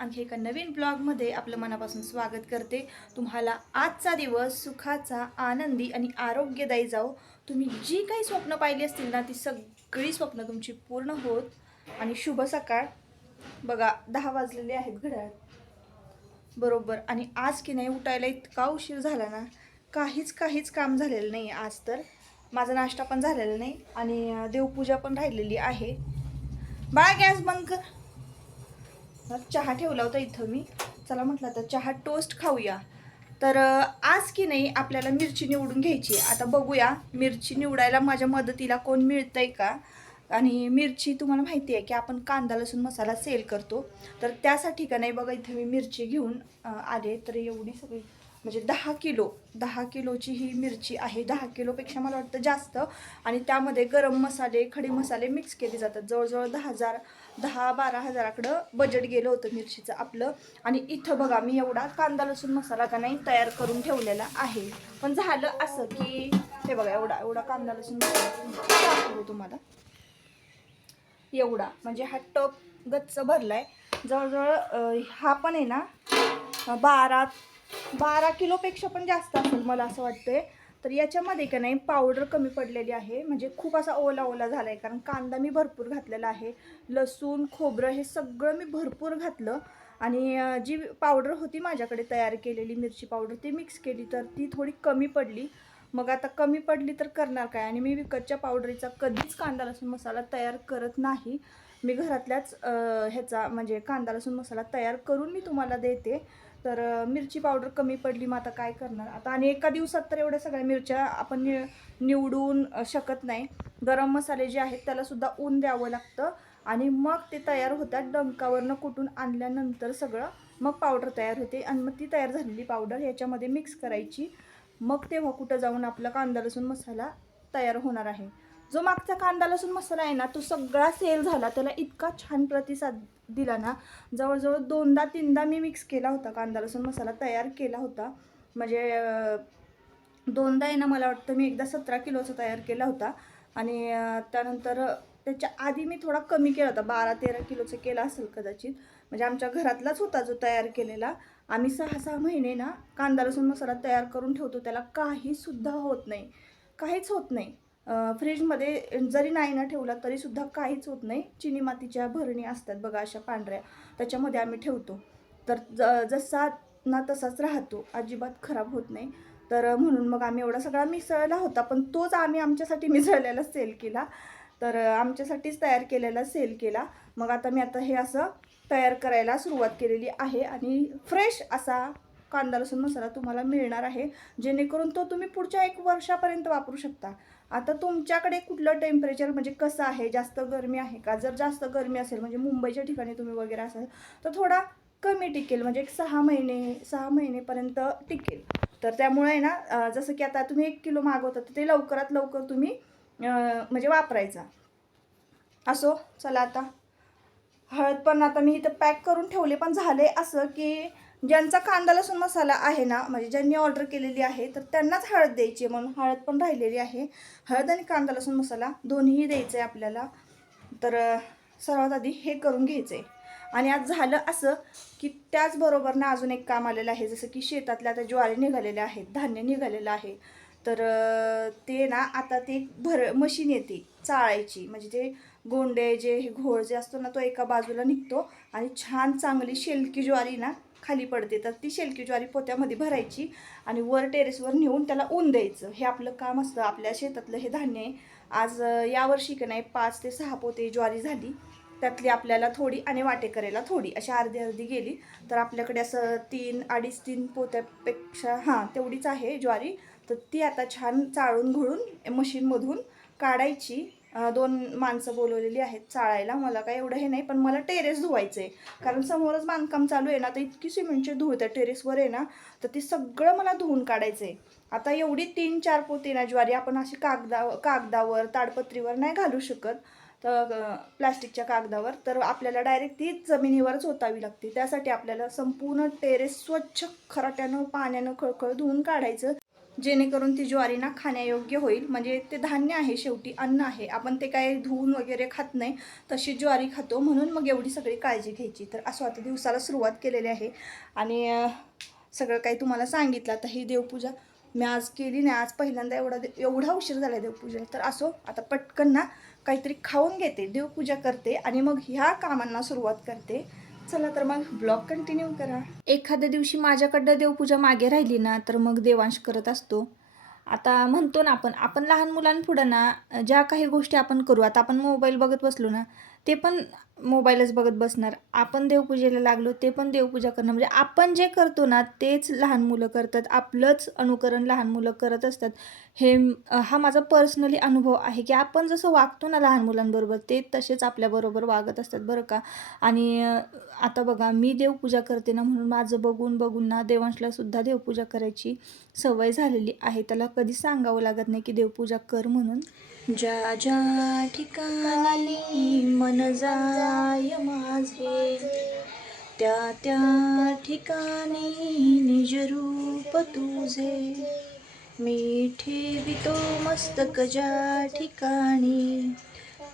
आणखी एका नवीन ब्लॉगमध्ये आपलं मनापासून स्वागत करते। तुम्हाला आजचा दिवस सुखाचा, आनंदी आणि आरोग्यदायी जाओ। तुम्ही जी काही स्वप्न पाहिली असतील ना, ती सगळी स्वप्न तुमची पूर्ण होत। आणि शुभ सकाळ। बघा 10 वाजलेले आहेत घड्याळात बरोबर। आणि आज की नाही उठायला इतका उशीर झाला ना, काहीच काम झालेलं नाही आज तर। माझा नाश्ता पण झालेला नाही आणि देवपूजा पण राहिलेली आहे। बाळा गॅस बंद कर। चहा ठेवला होता इथं मी, चला म्हटलं तर चहा टोस्ट खाऊया। तर आज की नाही आपल्याला मिरची निवडून घ्यायची। आता बघूया मिरची निवडायला माझ्या मदतीला कोण मिळतंय का। आणि मिरची तुम्हाला माहिती आहे की आपण कांदा लसूण मसाला सेल करतो, तर त्यासाठी का नाही बघा इथे मी मिरची घेऊन आले। तर एवढी सगळी म्हणजे 10 किलोची ही मिरची आहे। 10 किलोपेक्षा मला वाटतं जास्त। आणि त्यामध्ये गरम मसाले खडे मसाले मिक्स केले जातात। जवळजवळ 10-12 हजाराकडं बजेट गेलं होतं मिरचीचं आपलं। आणि इथं बघा मी एवढा कांदा लसूण मसाला का नाही तयार करून ठेवलेला आहे। पण झालं असं की हे बघा एवढा कांदा लसूण मसाला दाखवू तुम्हाला। एवढा म्हणजे हा टप गच्च भरलाय। जवळजवळ हा पण आहे ना 12 किलोपेक्षा पण जास्त असेल मला असं वाटतंय। तर याच्यामध्ये का नाही पावडर कमी पडलेली आहे, म्हणजे खूप असा ओला झाला आहे। कारण कांदा मी भरपूर घातलेला आहे, लसूण खोबरं हे सगळं मी भरपूर घातलं। आणि जी पावडर होती माझ्याकडे तयार केलेली मिरची पावडर ती मिक्स केली, तर ती थोडी कमी पडली। मग आता कमी पडली तर करणार काय। आणि मी विकतच्या पावडरीचा कधीच कांदा लसूण मसाला तयार करत नाही। मी घरातल्याच ह्याचा म्हणजे कांदा लसूण मसाला तयार करून मी तुम्हाला देते। तर मिरची पावडर कमी पडली, मग आता काय करणार आता। आणि एका दिवसात तर एवढ्या सगळ्या मिरच्या आपण निवडून शकत नाही। गरम मसाले जे आहेत त्याला सुद्धा ऊन द्यावं लागतं आणि मग ते तयार होतात। डंकावरनं कुटून आणल्यानंतर सगळं मग पावडर तयार होते। आणि मग ती तयार झालेली पावडर ह्याच्यामध्ये मिक्स करायची। मग तेव्हा कुठं जाऊन आपला कांदा लसूण मसाला तयार होणार आहे। जो मागचा कांदा लसूण मसाला आहे ना, तो सगळा सेल झाला। त्याला इतका छान प्रतिसाद दिला ना, जवळजवळ 2दा-3दा मी मिक्स केला होता कांदा लसूण मसाला तयार केला होता। म्हणजे 2दा आहे ना, मला वाटतं मी एकदा 17 किलोचा तयार केला होता। आणि त्यानंतर त्याच्या आधी मी थोडा कमी केला होता, 12-13 किलोचा केला असेल कदाचित। म्हणजे आमच्या घरातलाच होता जो तयार केलेला। आम्ही 6-6 महिने ना कांदा लसूण मसाला तयार करून ठेवतो, त्याला काहीसुद्धा होत नाही, काहीच होत नाही। फ्रीजमध्ये जरी नाही ना ठेवला तरीसुद्धा काहीच होत नाही। चिनी मातीच्या भरणी असतात बघा अशा पांढऱ्या, त्याच्यामध्ये आम्ही ठेवतो। तर जसा ना तसाच राहतो, अजिबात खराब होत नाही। तर म्हणून मग आम्ही एवढा सगळा मिसळला होता, पण तोच आम्ही आमच्यासाठी मिसळलेला सेल केला। तर आमच्यासाठीच तयार केलेला सेल केला। मग आता मी हे असं तयार करायला सुरुवात केलेली आहे। आणि फ्रेश असा कांदा लसूण मसाला तुम्हाला मिळणार आहे, जेणेकरून तो तुम्ही पुढच्या 1 वर्षापर्यंत वापरू शकता। आता तुमच्याकडे कुठलं टेम्परेचर म्हणजे कसं आहे, जास्त गरमी आहे का। जर जास्त गरमी असेल म्हणजे मुंबईच्या ठिकाणी तुम्ही वगैरे असाल तर थोडा कमी टिकेल, म्हणजे 6 महिनेपर्यंत टिकेल। तर त्यामुळे आहे ना, जसं की आता तुम्ही 1 किलो मागवता तर ते लवकरात लवकर तुम्ही म्हणजे वापरायचा असो। चला आता हळद पण आता मी इथं पॅक करून ठेवले। पण झाले असं की ज्यांचा कांदा लसूण मसाला आहे ना, म्हणजे ज्यांनी ऑर्डर केलेली आहे तर त्यांनाच हळद द्यायची, म्हणून हळद पण राहिलेली आहे। हळद आणि कांदा लसूण मसाला दोन्हीही द्यायचं आहे आपल्याला। तर सर्वात आधी हे करून घ्यायचं आहे। आणि आज झालं असं की त्याचबरोबर ना अजून एक काम आलेलं आहे, जसं की शेतातल्या आता ज्वारी निघालेल्या आहेत, धान्य निघालेलं आहे। तर ते ना आता ते मशीन येते चाळायची, म्हणजे ते गोंडे जे घोळ जे असतो ना तो एका बाजूला निघतो आणि छान चांगली शेलकी ज्वारी ना खाली पडते। तर ती शेलकी ज्वारी पोत्यामध्ये भरायची आणि वर टेरेसवर नेऊन त्याला ऊन द्यायचं, हे आपलं काम असतं। आपल्या शेतातलं हे धान्य आहे। आज यावर्षी का नाही 5 ते 6 पोते ज्वारी झाली, त्यातली आपल्याला थोडी आणि वाटे करायला थोडी अशी अर्धी गेली। तर आपल्याकडे असं 3-3.5 पोत्यापेक्षा तेवढीच आहे ज्वारी। तर ती आता छान चाळून घोळून मशीनमधून काढायची। 2 माणसं बोलवलेली आहेत चाळायला। मला काय एवढं हे नाही, पण मला टेरेस धुवायचं आहे, कारण समोरच बांधकाम चालू आहे ना। तर इतकी सिमेंटची धूळ त्या टेरेसवर आहे ना, तर ते सगळं मला धुवून काढायचं आहे। आता एवढी 3-4 पोती ना ज्वारी आपण अशी कागदावर ताडपत्रीवर नाही घालू शकत, तर प्लास्टिकच्या कागदावर। तर आपल्याला डायरेक्ट ती जमिनीवरच ओतावी लागते। त्यासाठी आपल्याला संपूर्ण टेरेस स्वच्छ खराट्यानं पाण्यानं खळखळ धुवून काढायचं। जेणेकरून ती ज्वारी ना खाण्यायोग्य होईल. म्हणजे ते धान्य आहे, शेवटी अन्न आहे, आपण ते काय धुवून वगैरे खात नाही, तशी ज्वारी खातो, म्हणून मग एवढी सगळी काळजी घ्यायची. तर असं आता दिवसाला सुरुवात केलेली आहे आणि सगळं काही तुम्हाला सांगितलं. आता ही देवपूजा मी आज केली नाही, आज पहिल्यांदा एवढा उशीर झाला देवपूजेला. तर असो, आता पटकन ना काहीतरी खाऊन घेते, देवपूजा करते आणि मग ह्या कामांना सुरुवात करते. चला तर मग ब्लॉग कंटिन्यू करा. एखाद्या दिवशी माझ्याकडं देवपूजा मागे राहिली ना, तर मग देवांश करत असतो. आता म्हणतो ना आपण लहान मुलांपुढं ना ज्या काही गोष्टी आपण करू, आता आपण मोबाईल बघत बसलो ना, ते पण मोबाईलच बघत बसणार. आपण देवपूजेला लागलो, ते पण देवपूजा करणार. म्हणजे आपण जे करतो ना, तेच लहान मुलं करतात. आपलंच अनुकरण लहान मुलं करत असतात. हा माझा पर्सनली अनुभव आहे, की आपण जसं वागतो ना लहान मुलांबरोबर, ते तसेच आपल्याबरोबर वागत असतात बरं का. आणि आता बघा, मी देवपूजा करते ना, म्हणून माझं बघून बघून ना देवांशला सुद्धा देवपूजा करायची सवय झालेली आहे. त्याला कधी सांगावं लागत नाही की देवपूजा कर म्हणून. ज्या ज्या ठिकाणी मन जाय माझे, त्या त्या ठिकाणी निज रूप तुझे, मी ठेवितो मस्तक ज्या ठिकाणी,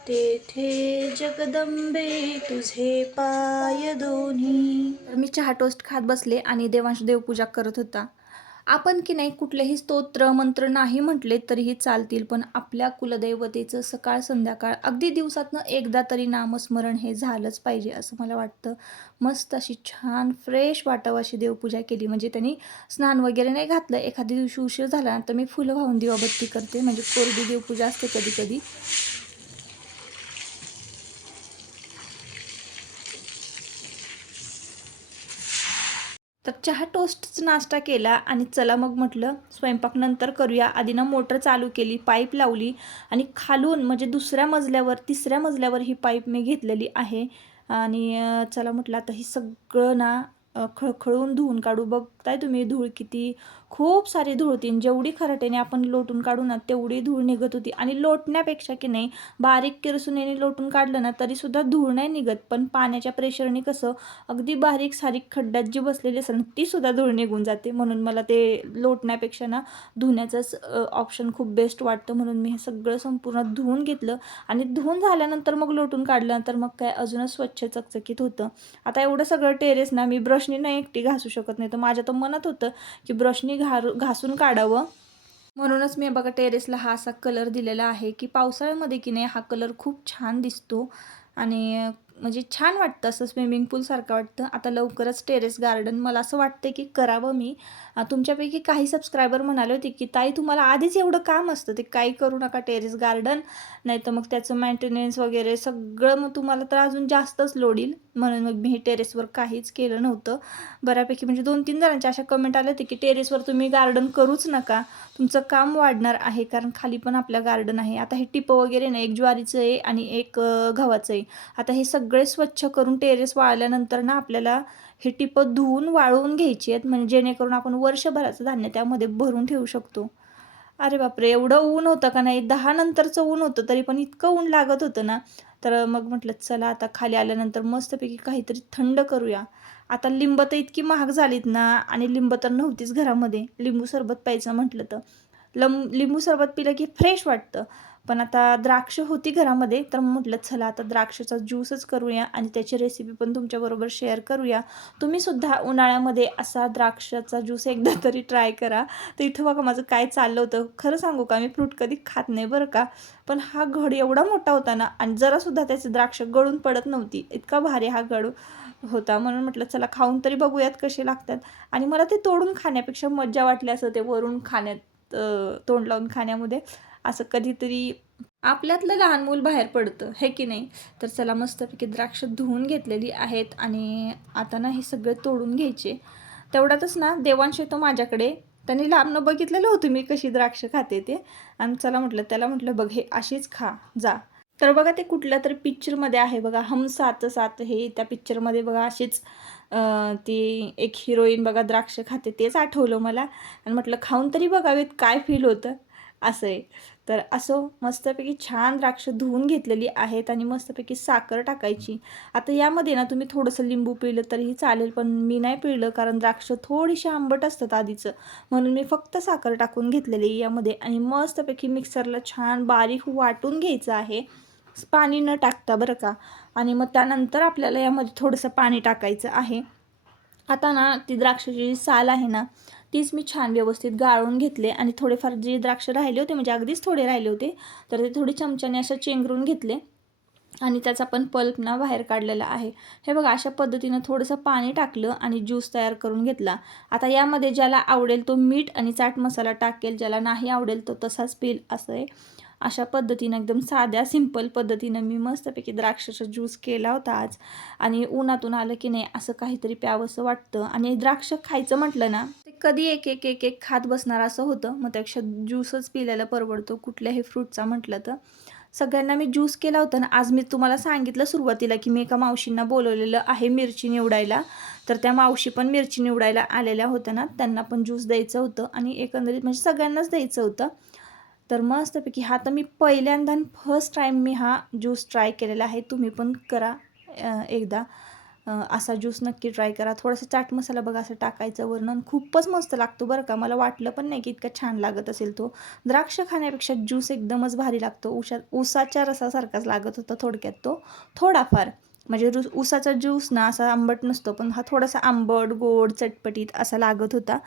तेथे जगदंबे तुझे पाय दोन्ही. तर मी चहा टोस्ट खात बसले आणि देवांश देवपूजा करत होता. आपण की नाही कुठलेही स्तोत्र मंत्र नाही म्हटले तरीही चालतील, पण आपल्या कुलदैवतेचं सकाळ संध्याकाळ अगदी दिवसातनं एकदा तरी नामस्मरण हे झालंच पाहिजे असं मला वाटतं. मस्त अशी छान फ्रेश वाटावं अशी देवपूजा केली. म्हणजे त्यांनी स्नान वगैरे नाही घातलं. एखाद्या दिवशी उशीर झाला तर मी फुलं वाहून दिवाबत्ती करते, म्हणजे कोरडी देवपूजा असते कधी कधी. तर चहा टोस्टच नाश्ता केला आणि चला मग म्हटलं स्वयंपाक नंतर करूया. आधी ना मोटर चालू केली, पाईप लावली आणि खालून म्हणजे दुसऱ्या मजल्यावर तिसऱ्या मजल्यावर ही पाईप मी घेतलेली आहे. आणि चला म्हटलं आता ही सगळं ना खळखळून धुवून काढू. बघताय तुम्ही धूळ किती, खूप सारी धूळ होती. जेवढी खराट्याने आपण लोटून काढू ना तेवढी धूळ निघत होती. आणि लोटण्यापेक्षा की नाही बारीक किरसुनीने लोटून काढलं ना तरीसुद्धा धूळ नाही निघत, पण पाण्याच्या प्रेशरने कसं अगदी बारीक सारीक खड्ड्यात जी बसलेली असेल ना ती सुद्धा धूळ निघून जाते. म्हणून मला ते लोटण्यापेक्षा ना धुण्याचंच ऑप्शन खूप बेस्ट वाटतं. म्हणून मी हे सगळं संपूर्ण धुवून घेतलं आणि धुवून झाल्यानंतर मग लोटून काढलं तर मग काय अजूनच स्वच्छ चकचकीत होतं. आता एवढं सगळं टेरेस ना मी ब्रशनी नाही एकटी घासू शकत नाही, तर माझ्या तर मनात होतं की ब्रशनी घासून काढावं. म्हणूनच मी बघा टेरेसला हा असा कलर दिलेला आहे, की पावसाळ्यामध्ये की नाही हा कलर खूप छान दिसतो आणि म्हणजे छान वाटतं, असं स्विमिंग पूलसारखं वाटतं. आता लवकरच टेरेस गार्डन मला असं वाटतं की करावं मी. तुमच्यापैकी काही सबस्क्रायबर म्हणाले होते की ताई तुम्हाला आधीच एवढं काम असतं, ते काही करू नका टेरेस गार्डन, नाही तर मग त्याचं मेंटेनन्स वगैरे सगळं मग तुम्हाला तर अजून जास्तच लोड येईल. म्हणून मग मी हे टेरेसवर काहीच केलं नव्हतं. बऱ्यापैकी म्हणजे 2-3 जणांच्या अशा कमेंट आल्या होते की टेरेसवर तुम्ही गार्डन करूच नका, तुमचं काम वाढणार आहे, कारण खाली पण आपल्या गार्डन आहे. आता हे टिपं वगैरे ना, एक ज्वारीचं आहे आणि एक गव्हाचं आहे. आता हे सगळे स्वच्छ करून टेरेस वाळल्यानंतर ना आपल्याला हे टिपं धुवून वाळवून घ्यायची आहेत, म्हणजे जेणेकरून आपण वर्षभराचं धान्य त्यामध्ये भरून ठेवू शकतो. अरे बापरे! एवढं ऊन होतं का नाही, 10 नंतरचं ऊन होतं तरी पण इतकं ऊन लागत होतं ना, तर मग म्हटलं चला आता खाली आल्यानंतर मस्तपैकी काहीतरी थंड करूया. आता लिंब तर इतकी महाग झालीत ना, आणि लिंब तर नव्हतीच घरामध्ये. लिंबू सरबत प्यायचं म्हटलं तर लिंबू सरबत पिलं की फ्रेश वाटतं. पण आता द्राक्ष होती घरामध्ये, तर म्हटलं चला आता द्राक्षाचा ज्यूसच करूया आणि त्याची रेसिपी पण तुमच्याबरोबर शेअर करूया. तुम्हीसुद्धा उन्हाळ्यामध्ये असा द्राक्षाचा ज्यूस एकदा तरी ट्राय करा. तर इथं बघा माझं काय चाललं होतं. खरं सांगू का, मी फ्रूट कधी खात नाही बरं का, पण हा घड एवढा मोठा होता ना आणि जरासुद्धा त्याचे द्राक्ष गळून पडत नव्हती. इतका भारी हा घड होता. म्हणून म्हटलं चला खाऊन तरी बघूयात कसे लागतात. आणि मला ते तोडून खाण्यापेक्षा मज्जा वाटली असं ते वरून खाण्यात, तोंड लावून खाण्यामध्ये. असं कधीतरी आपल्यातलं लहान मूल बाहेर पडतं, हे की नाही. तर चला मस्तपैकी द्राक्ष धुवून घेतलेली आहेत आणि आता ना हे सगळे तोडून घ्यायचे. तेवढ्यातच ना देवांश येतो माझ्याकडे. त्यांनी लांबनं बघितलेलं होतं मी कशी द्राक्ष खाते ते, आणि चला म्हटलं त्याला म्हटलं बघ हे अशीच खा जा. तर बघा ते कुठल्या तरी पिक्चरमध्ये आहे बघा, हम साथ साथ, हे त्या पिक्चरमध्ये बघा अशीच ती एक हिरोईन बघा द्राक्ष खाते, तेच आठवलं मला आणि म्हटलं खाऊन तरी बघावेत काय फील होतं. असं आहे. तर असं मस्तपैकी छान द्राक्ष धुवून घेतलेली आहेत आणि मस्तपैकी साखर टाकायची. आता यामध्ये ना तुम्ही थोडंसं लिंबू पिळलं तरीही चालेल, पण मी नाही पिळलं कारण द्राक्ष थोडीशी आंबट असतात आधीचं, म्हणून मी फक्त साखर टाकून घेतलेली आहे यामध्ये. आणि मस्तपैकी मिक्सरला छान बारीक वाटून घ्यायचं आहे, पाणी न टाकता बरं का. आणि मग त्यानंतर आपल्याला यामध्ये थोडंसं पाणी टाकायचं आहे. आता ना ती द्राक्षाची जी साल आहे ना तीच मी छान व्यवस्थित गाळून घेतले आणि थोडेफार जे द्राक्ष राहिले होते, म्हणजे अगदीच थोडे राहिले होते, तर ते थोडी चमच्याने असं चेंगरून घेतले आणि त्याचा पण पल्प ना बाहेर काढलेला आहे. हे बघा, अशा पद्धतीनं थोडंसं पाणी टाकलं आणि ज्यूस तयार करून घेतला. आता यामध्ये ज्याला आवडेल तो मीठ आणि चाट मसाला टाकेल, ज्याला नाही आवडेल तो तसाच पिल, असं आहे. अशा पद्धतीनं एकदम साध्या सिंपल पद्धतीनं मी मस्तपैकी द्राक्षाचा ज्यूस केला होता आज. आणि उन्हातून आलं की नाही असं काहीतरी प्यावंसं वाटतं. आणि द्राक्ष खायचं म्हटलं ना ते कधी एक एक एक एक खात बसणार असं होतं, मग त्यापेक्षा ज्यूसच पिल्याला परवडतो कुठल्याही फ्रूटचा म्हटलं तर. सगळ्यांना मी ज्यूस केला होता ना. आज मी तुम्हाला सांगितलं सुरुवातीला की मी एका मावशींना बोलवलेलं आहे मिरची निवडायला, तर त्या मावशी पण मिरची निवडायला आलेल्या होत्या ना, त्यांना पण ज्यूस द्यायचं होतं आणि एकंदरीत म्हणजे सगळ्यांनाच द्यायचं होतं. तर मस्तपैकी हा तर मी पहिल्यांदा फर्स्ट टाईम मी हा ज्यूस ट्राय केलेला आहे. तुम्ही पण करा एकदा असा ज्यूस नक्की ट्राय करा. थोडासा चाट मसाला बघा असं टाकायचं वरून, खूपच मस्त लागतो बरं का. मला वाटलं पण नाही की इतका छान लागत असेल तो. द्राक्ष खाण्यापेक्षा ज्यूस एकदमच भारी लागतो. ऊसाच्या रसासारखाच लागत होता थोडक्यात तो, थोडाफार. म्हणजे ऊसाचा ज्यूस ना असा आंबट नसतो, पण हा थोडासा आंबट गोड चटपटीत असा लागत होता.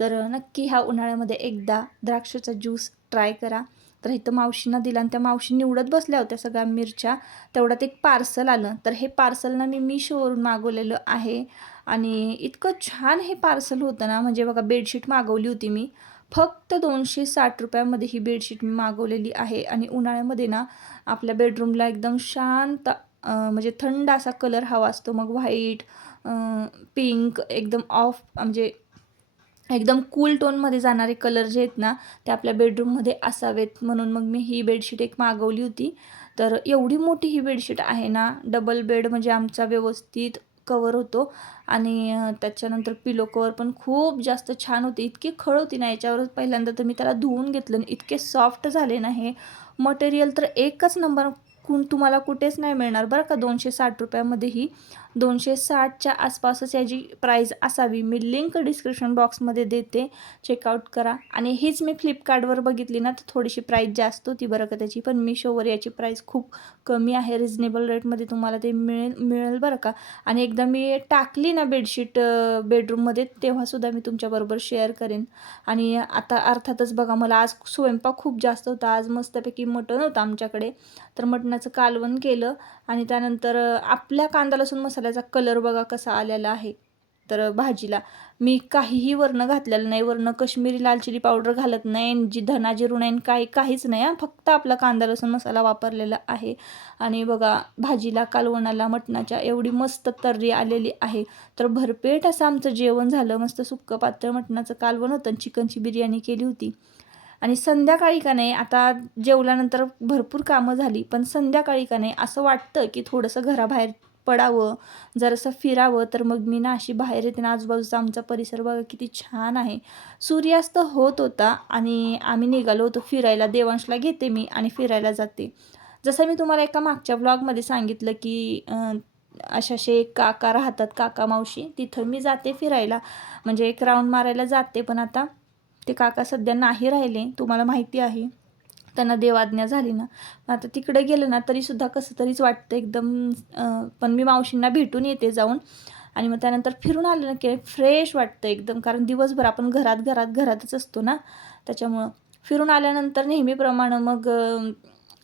तर नक्की ह्या उन्हाळ्यामध्ये एकदा द्राक्षाचा ज्यूस ट्राय करा. तर इथं मावशींना दिला आणि त्या मावशी निवडत बसल्या होत्या सगळ्या मिरच्या. तेवढ्यात एक पार्सल आलं, तर हे पार्सल ना मी मिशोवरून मागवलेलं आहे. आणि इतकं छान हे पार्सल होतं ना, म्हणजे बघा बेडशीट मागवली होती मी. फक्त 260 रुपयामध्ये ही बेडशीट मी मागवलेली आहे. आणि उन्हाळ्यामध्ये ना आपल्या बेडरूमला एकदम शांत म्हणजे थंड असा कलर हवा असतो. मग व्हाईट, पिंक, एकदम ऑफ म्हणजे एकदम कूल टोनमध्ये जाणारे कलर जे आहेत ना ते आपल्या बेडरूममध्ये असावेत, म्हणून मग मी ही बेडशीट एक मागवली होती. तर एवढी मोठी ही बेडशीट आहे ना, डबल बेड म्हणजे आमचा व्यवस्थित कवर होतो. आणि त्याच्यानंतर पिलो कवर पण खूप जास्त छान होते. इतकी खळ होती ना याच्यावर, पहिल्यांदा तर मी त्याला धुवून घेतलं आणि इतके सॉफ्ट झाले ना हे मटेरियल, तर एकच नंबर. तुम्हाला कुठेच नाही मिळणार बरं का 260 रुपयामध्ये. ही 260च्या आसपासच याची प्राईज असावी. मी लिंक डिस्क्रिप्शन बॉक्समध्ये देते, चेकआउट करा. आणि हीच मी फ्लिपकार्टवर बघितली ना तर थोडीशी प्राईज जास्त होती बरं का त्याची, पण मिशोवर याची प्राईस खूप कमी आहे. रिजनेबल रेटमध्ये तुम्हाला ते मिळेल बरं का. आणि एकदा मी टाकली ना बेडशीट बेडरूममध्ये, तेव्हासुद्धा मी तुमच्याबरोबर शेअर करेन. आणि आता अर्थातच बघा, मला आज स्वयंपाक खूप जास्त होता. आज मस्तपैकी मटण होतं आमच्याकडे, तर मटणाचं कालवण केलं. आणि त्यानंतर आपल्या कांदा लसूण मसाल्याचा कलर बघा कसा आलेला आहे. तर भाजीला मी काहीही वरनं घातलेलं नाही, वरनं कश्मीरी लाल चिली पावडर घालत नाही, जी धना जिरू नाही, काहीच नाही. फक्त आपला कांदा लसूण मसाला वापरलेला आहे. आणि बघा भाजीला कालवणाला मटणाच्या एवढी मस्त तर्री आलेली आहे. तर भरपेट असं आमचं जेवण झालं. मस्त सुक्कं पातळ मटणाचं कालवण होतं आणि चिकनची बिर्याणी केली होती. आणि संध्याकाळी का नाही, आता जेवल्यानंतर भरपूर कामं झाली, पण संध्याकाळी का नाही असं वाटतं की थोडंसं घराबाहेर पडावं, जरासं फिरावं. तर मग मी ना अशी बाहेर येते ना, आजूबाजूचा आमचा परिसर बघा किती छान आहे. सूर्यास्त होत होता आणि आम्ही निघालो होतो फिरायला. देवांशला घेते मी आणि फिरायला जाते. जसं मी तुम्हाला एका मागच्या ब्लॉगमध्ये सांगितलं की अशाशे एक काका राहतात, काका मावशी, तिथं मी जाते फिरायला, म्हणजे एक राऊंड मारायला जाते. पण आता ते काका सध्या नाही राहिले, तुम्हाला माहिती आहे, त्यांना देवाज्ञा झाली ना. आता तिकडे गेलं ना तरीसुद्धा कसं तरीच वाटतं एकदम. पण मी मावशींना भेटून येते जाऊन. आणि मग त्यानंतर फिरून आलं ना की फ्रेश वाटतं एकदम, कारण दिवसभर आपण घरातच असतो ना, त्याच्यामुळं फिरून आल्यानंतर नेहमीप्रमाणे मग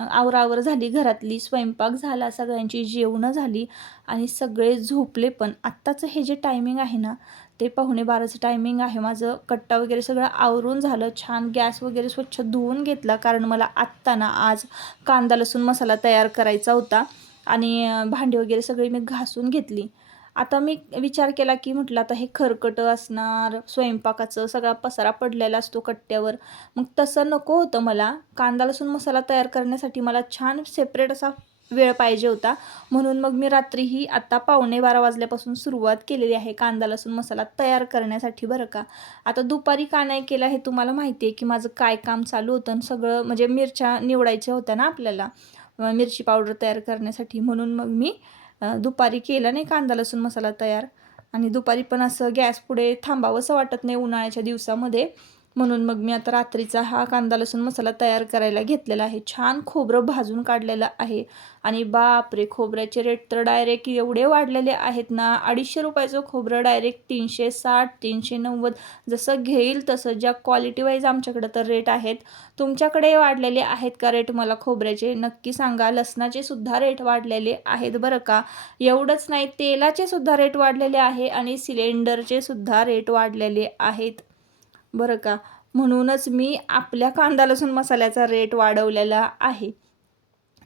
आवरावर झाली घरातली, स्वयंपाक झाला, सगळ्यांची जेवणं झाली आणि सगळे झोपले पण. आत्ताचं हे जे टायमिंग आहे ना ते 11:45चं टायमिंग आहे माझं. कट्टा वगैरे सगळं आवरून झालं, छान गॅस वगैरे स्वच्छ धुवून घेतला, कारण मला आत्ता ना आज कांदा लसूण मसाला तयार करायचा होता. आणि भांडी वगैरे सगळी मी घासून घेतली. आता मी विचार केला की म्हटलं आता हे खरकटं असणार, स्वयंपाकाचं सगळा पसारा पडलेला असतो कट्ट्यावर, मग तसं नको होतं मला. कांदा लसूण मसाला तयार करण्यासाठी मला छान सेपरेट असा वेळ पाहिजे होता, म्हणून मग मी रात्रीही आता 11:45 वाजल्यापासून सुरुवात केलेली आहे कांदा लसूण मसाला तयार करण्यासाठी बरं का. आता दुपारी का नाही केला हे तुम्हाला माहिती आहे की माझं काय काम चालू होतं आणि सगळं म्हणजे मिरच्या निवडायच्या होत्या ना आपल्याला मिरची पावडर तयार करण्यासाठी, म्हणून मग मी दुपारी केला नाही कांदा लसूण मसाला तयार. आणि दुपारी पण असं गॅस पुढे थांबावंसं वाटत नाही उन्हाळ्याच्या दिवसामध्ये, म्हणून मग मी आता रात्रीचा हा कांदा लसूण मसाला तयार करायला घेतलेला आहे. छान खोबरं भाजून काढलेलं आहे आणि बापरे, खोबऱ्याचे रेट तर डायरेक्ट एवढे वाढलेले आहेत ना. 250 रुपयाचं खोबरं डायरेक्ट 360 390, जसं घेईल तसं. ज्या क्वालिटी वाईज आमच्याकडं तर रेट आहेत. तुमच्याकडे वाढलेले आहेत का रेट मला खोबऱ्याचे नक्की सांगा. लसणाचे सुद्धा रेट वाढलेले आहेत बरं का. एवढंच नाही, तेलाचे सुद्धा रेट वाढलेले आहे आणि सिलेंडरचे सुद्धा रेट वाढलेले आहेत बरं का. म्हणूनच मी आपल्या कांदा लसूण मसाल्याचा रेट वाढवलेला आहे.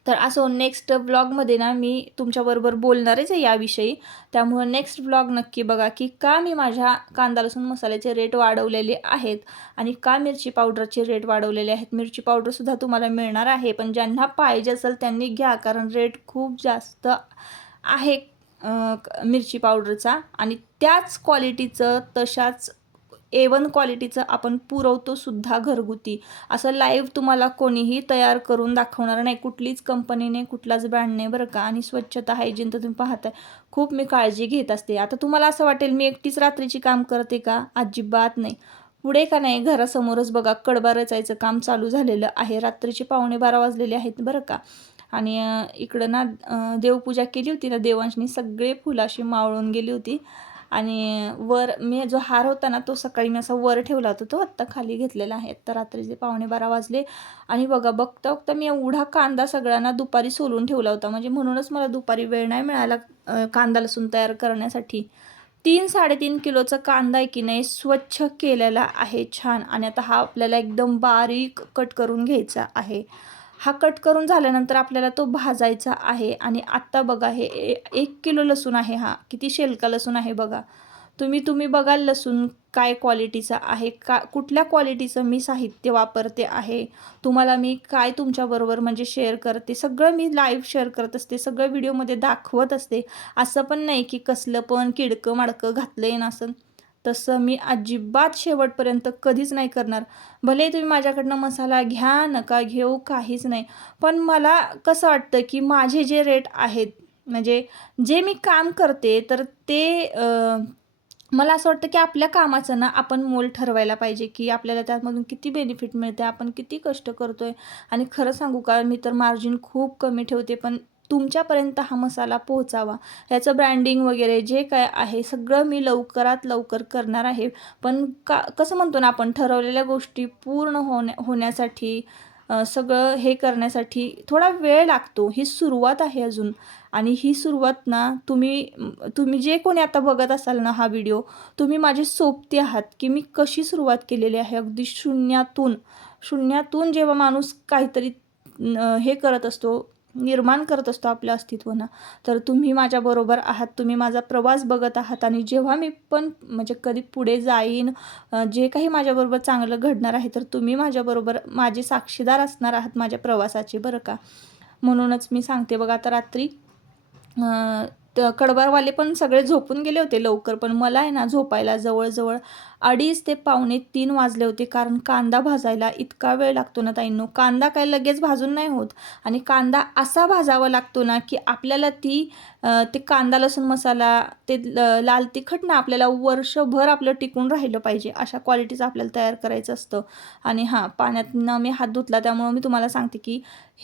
तर असो, नेक्स्ट ब्लॉगमध्ये ना मी तुमच्याबरोबर बोलणारच आहे याविषयी, त्यामुळं नेक्स्ट ब्लॉग नक्की बघा की का मी माझ्या कांदा लसूण मसाल्याचे रेट वाढवलेले आहेत आणि का मिरची पावडरचे रेट वाढवलेले आहेत. मिरची पावडरसुद्धा तुम्हाला मिळणार आहे, पण ज्यांना पाहिजे असेल त्यांनी घ्या, कारण रेट खूप जास्त आहे मिरची पावडरचा. आणि त्याच क्वालिटीचं तशाच A1 क्वालिटीचं आपण पुरवतो सुद्धा घरगुती. असं लाईव्ह तुम्हाला कोणीही तयार करून दाखवणार नाही, कुठलीच कंपनीने, कुठलाच ब्रँडने बरं का. आणि स्वच्छता हायजीन तर तुम्ही पाहताय, खूप मी काळजी घेत असते. आता तुम्हाला असं वाटेल मी एकटीच रात्रीची काम करते का? अजिबात नाही. पुढे का नाही घरासमोरच बघा कडबा रचायचं काम चालू झालेलं आहे. रात्रीचे 11:15 वाजलेले आहेत बरं का. आणि इकडं ना देवपूजा केली होती ना देवांशनी, सगळे फुलं अशी मावळून गेली होती. आणि वर मी जो हार होता ना तो सकाळी मी असा वर ठेवला होता, तो आत्ता खाली घेतलेला आहे. तर रात्रीचे 11:15 वाजले आणि बघा बघता बघता मी एवढा कांदा सगळ्यांना दुपारी सोलून ठेवला होता. म्हणजे म्हणूनच मला दुपारी वेळ नाही मिळाला कांदा लसूण तयार करण्यासाठी. 3-3.5 किलोचा कांदा आहे की नाही स्वच्छ केलेला आहे छान. आणि आता हा आपल्याला एकदम बारीक कट करून घ्यायचा आहे. हा कट करून झाल्यानंतर आपल्याला तो भाजायचा आहे. आणि आत्ता बघा हे 1 किलो लसूण आहे. हा किती शेलका लसूण आहे बघा. तुम्ही बघाल लसूण काय क्वालिटीचा आहे, का कुठल्या क्वालिटीचं मी साहित्य वापरते आहे. तुम्हाला मी काय तुमच्याबरोबर म्हणजे शेअर करते, सगळं मी लाईव्ह शेअर करत असते, सगळं व्हिडिओमध्ये दाखवत असते. असं पण नाही की कसलं पण किडकं माडकं घातलं नसं, तसं मी अजिबात शेवटपर्यंत कधीच नाही करणार. भले तुम्ही माझ्याकडनं मसाला घ्या नका घेऊ काहीच नाही, पण मला कसं वाटतं की माझे जे रेट आहेत म्हणजे जे मी काम करते तर ते मला असं वाटतं की आपल्या कामाचं ना आपण मोल ठरवायला पाहिजे की आपल्याला त्यामधून किती बेनिफिट मिळते, आपण किती कष्ट करतोय. आणि खरं सांगू का, मी तर मार्जिन खूप कमी ठेवते, पण तुमच्यापर्यंत हा मसाला पोहोचावा ह्याचं ब्रँडिंग वगैरे जे काय आहे सगळं मी लवकरात लवकर करणार आहे. पण कसं म्हणतो ना आपण, ठरवलेल्या गोष्टी पूर्ण होण्यासाठी सगळं हे करण्यासाठी थोडा वेळ लागतो. ही सुरुवात आहे अजून. आणि ही सुरुवात ना तुम्ही जे कोणी आता बघत असाल ना हा व्हिडिओ, तुम्ही माझे सोबती आहात की मी कशी सुरुवात केलेली आहे अगदी शून्यातून जेव्हा माणूस काहीतरी हे करत असतो, निर्माण करत असतो आपल्या अस्तित्वानं, तर तुम्ही माझ्याबरोबर आहात, तुम्ही माझा प्रवास बघत आहात. आणि जेव्हा मी पण म्हणजे कधी पुढे जाईन, जे काही माझ्याबरोबर चांगलं घडणार आहे, तर तुम्ही माझ्याबरोबर माझे साक्षीदार असणार आहात माझ्या प्रवासाचे बरं का. म्हणूनच मी सांगते बघा, आता रात्री कडबारवाले पण सगळे झोपून गेले होते लवकर, पण मला आहे ना झोपायला जवळजवळ 2:30 ते 2:45 वाजले होते. कारण कांदा भाजायला इतका वेळ लागतो ना ताईंनो, कांदा काय लगेच भाजून नाही होत. आणि कांदा असा भाजावा लागतो ना की आपल्याला ते कांदा लसूण मसाला, ते लाल तिखट ना आपल्याला वर्षभर आपलं टिकून राहिलं पाहिजे, अशा क्वालिटीचं आपल्याला तयार करायचं असतं. आणि हां, पाण्यातनं मी हात धुतला त्यामुळं मी तुम्हाला सांगते की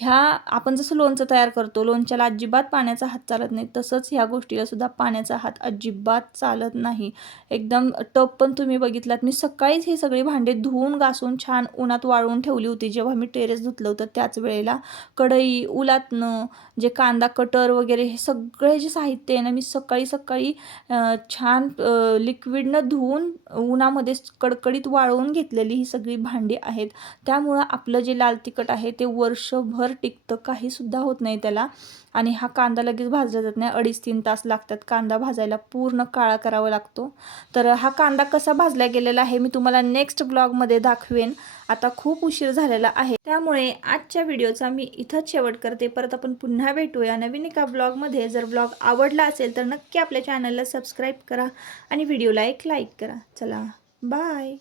आपण जसं लोणचं तयार करतो, लोणच्याला अजिबात पाण्याचा हात चालत नाही, तसंच ह्या गोष्टीला सुद्धा पाण्याचा हात अजिबात चालत नाही. एकदम टप पण तुम्ही बघितलात, मी सकाळीच ही सगळी भांडे धुवून घासून छान उन्हात वाळवून ठेवली होती. जेव्हा मी टेरेस धुतलं होतं त्याच वेळेला कढई, उलातनं, जे कांदा कटर वगैरे हे सगळे जे साहित्य आहे ना, मी सकाळी छान लिक्विडनं धुवून उन्हामध्ये कडकडीत वाळवून घेतलेली ही सगळी भांडी आहेत. त्यामुळं आपलं जे लाल तिखट आहे ते वर्षभर टिकतं, काहीसुद्धा होत नाही त्याला. आणि हा कांदा लगेच भाजला जात नाही, 2.5-3 तास लागतात कांदा भाजायला, पूर्ण काळा करावा लागतो. तर हा कांदा कसा भाजला गेलेला आहे. मी तुम्हाला नेक्स्ट ब्लॉगमध्ये दाखवेन. आता खूप उशीर झालेला आहे, त्यामुळे आजच्या व्हिडिओचा मी इथंच शेवट करते. परत आपण पुन्हा भेटूया नवीन एका ब्लॉगमध्ये. जर ब्लॉग आवडला असेल तर नक्की आपल्या चॅनलला सबस्क्राईब करा आणि व्हिडिओला एक लाईक करा. चला बाय.